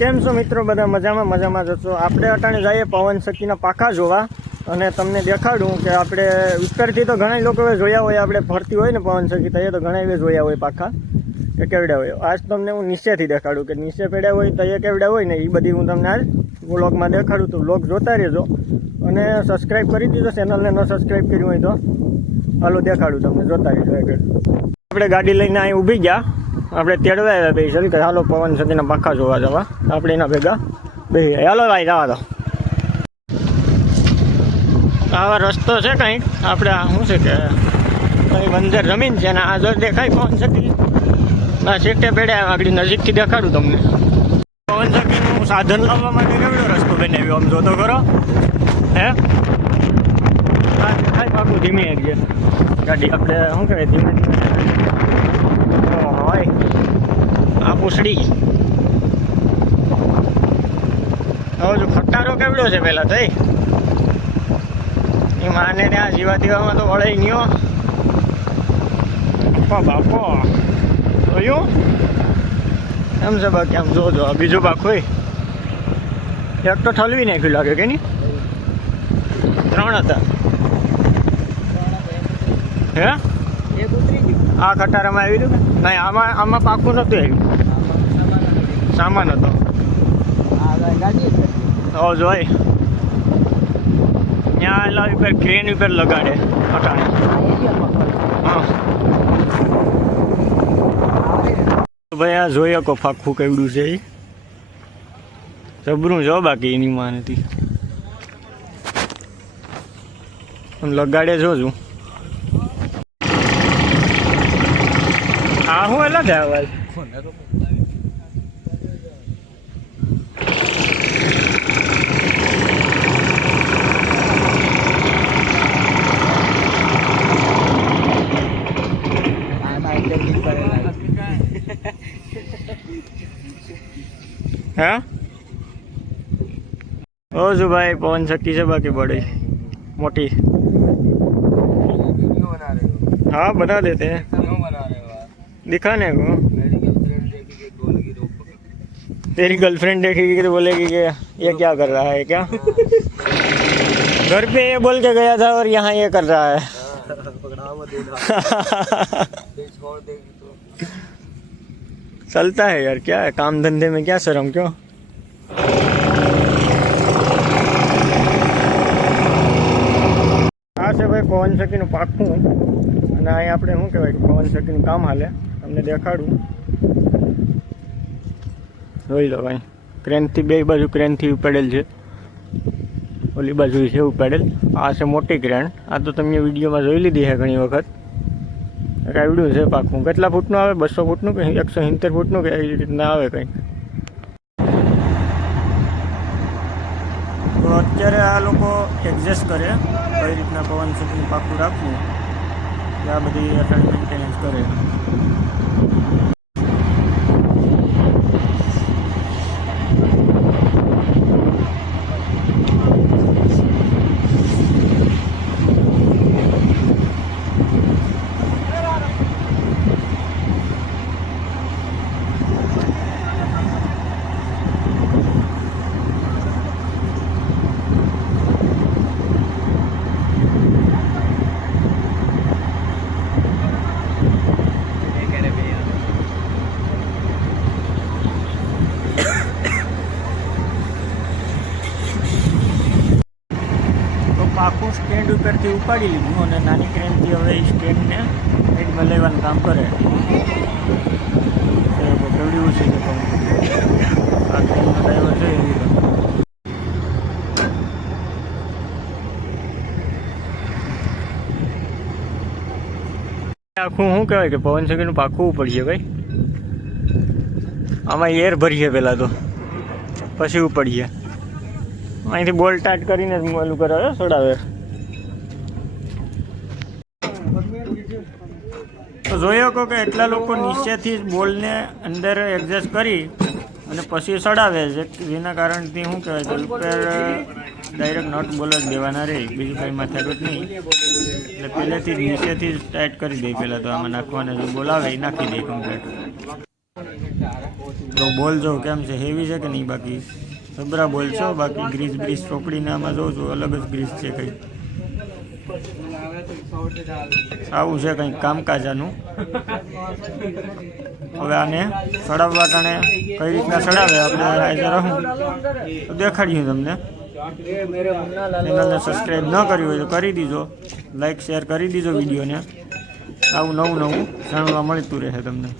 કેમ છો મિત્રો? બધા મજામાં જશો? આપણે અટાણે જઈએ પવન સખીના પાખા જોવા અને તમને દેખાડું કે આપણે ઉપરથી તો ઘણા લોકોએ જોયા હોય, આપણે ફરતી હોય ને પવન સખી તો એ તો ઘણા એવા જોયા હોય પાખા કે કેવડા હોય. આજ તમને હું નીચેથી દેખાડું કે નીચે પડ્યા હોય તો એ કેવડા હોય ને એ બધી હું તમને આજ વ્લોગમાં દેખાડું. તો વ્લોગ જોતા રહેજો અને સબસ્ક્રાઈબ કરી દીધો, ચેનલને ન સબસ્ક્રાઈબ કર્યું હોય તો હાલો દેખાડું તમને, જોતા રહેજો આગળ. આપણે ગાડી લઈને અહીં ઊભી ગયા, આપણે તેડવા આવ્યા પૈસા કે હાલો પવન સખીના પાખા જોવા જવા. આપણે એના ભેગા બેસી ગયા. હાલો ભાઈ જવા દો. આવા રસ્તો છે કંઈક આપણે શું છે કે કંઈ બંજર જમીન છે ને આ જો દેખાય પવન સખી આ શેઠે પેડ્યા. આગળ નજીકથી દેખાડું તમને. પવન સખીનું સાધન લાવવા માટે કેવડો રસ્તો બનાવ્યો આમ જોતો કરો. હે આ દેખાય પાકું ધીમે છે ગાડી. આપણે શું કહેવાય ધીમે હોય આ પૂછડી. હવે જો ખટારો કેવડો છે પેલા તો એ માને ત્યાં જીવા દીવામાં તો વળે નહીં. બાપો જોયું એમ છે બાકી આમ જોજો. બીજું પાક હોય એક તો ઠલવી નાખ્યું લાગે કે નહીં? 3 હતા. હે આ ખટારામાં આવી રહ્યું ને? નહીં, આમાં પાકું નહોતું આવ્યું, સામાન હતો. તો જોઈ ત્યાં એલા ઉપર ક્રેન ઉપર લગાડે અટાણે. હા ભાઈ આ જોઈ શકો ફાખું કેવડું છે એ જબરું જો. બાકી એની માં નથી લગાડે જોજું. હા હું એલા અવાજ हाँ ओ जो भाई पवन सखी से बाकी बड़ी मोटी. हाँ बना देते हैं. दिखाने को तेरी गर्लफ्रेंड देखेगी तो बोलेगी कि ये क्या कर रहा है क्या? घर पे ये बोल के गया था और यहाँ ये कर रहा है. चलता है यार, क्या है काम धंधे में क्या शर्म क्यों? આ છે ભાઈ પવન સખીનું પાખું અને અહીં આપણે શું કહેવાય પવન સખીનું કામ હાલે તમને દેખાડું. જોઈ લો ભાઈ ક્રેનથી બે બાજુ ક્રેનથી ઉપાડેલ છે, ઓલી બાજુ છે ઉપાડેલ. આ છે મોટી ક્રેન. આ તો તમે વિડીયોમાં જોઈ લીધી છે ઘણી વખત. કાવડ્યું છે પાકું. કેટલા ફૂટનું આવે? 200 ફૂટનું કે 170 ફૂટનું કે એવી રીતના આવે કંઈક. તો અત્યારે આ લોકો એડજસ્ટ કરે કઈ રીતના પવન સખીનું પાકું રાખવું, આ બધી અટાણ મેન્ટેનન્સ કરે. આખું સ્ટેન્ડ ઉપરથી ઉપાડી લીધું અને નાની ક્રેનથી હવે એ સ્ટેન્ડને સાઈડમાં લેવાનું કામ કરે. કેવડ્યું છે કે આ ટ્રેનનો ડ્રાઈવર છે એવી આખું શું કહેવાય કે પવન સખીનું પાખું ઉપડીએ ભાઈ. આમાં એર ભરીએ પહેલાં તો પછી ઉપડીએ. અહીંથી બોલ ટાટ કરીને જ મોલું કરાવે છોડાવે. તો જોઈ શકો કે એટલા લોકો નીચેથી જ બોલને અંદર એડજસ્ટ કરી અને પછી ચડાવે છે, જેના કારણથી શું કહેવાય કે ઉપર ડાયરેક્ટ નટ બોલ જ દેવાના રહે, બીજું કંઈ માથાકૂટ નહીં. એટલે પહેલેથી જ નીચેથી જ ટાઈટ કરી દે. પહેલાં તો આમાં નાખવાના જો બોલાવે એ નાખી દે કમ્પ્લીટ. તો બોલ જો કેમ છે, હેવી છે કે નહીં? બાકી જબરા બોલ છો. બાકી ગ્રીસ બ્રીસ ચોપડીને આમાં જોઉં છું અલગ જ ગ્રીસ છે કંઈ. આવું છે કંઈક કામકાજ આનું. હવે આને સડાવવા ટાણે કઈ રીતના સડાવે આપણે આજે રહું તો દેખાડીએ તમને. ચેનલને સબસ્ક્રાઈબ ન કરી હોય તો કરી દીજો, લાઈક શેર કરી દીજો વિડીયોને. આવું નવું નવું જાણવા મળતું રહે તમને.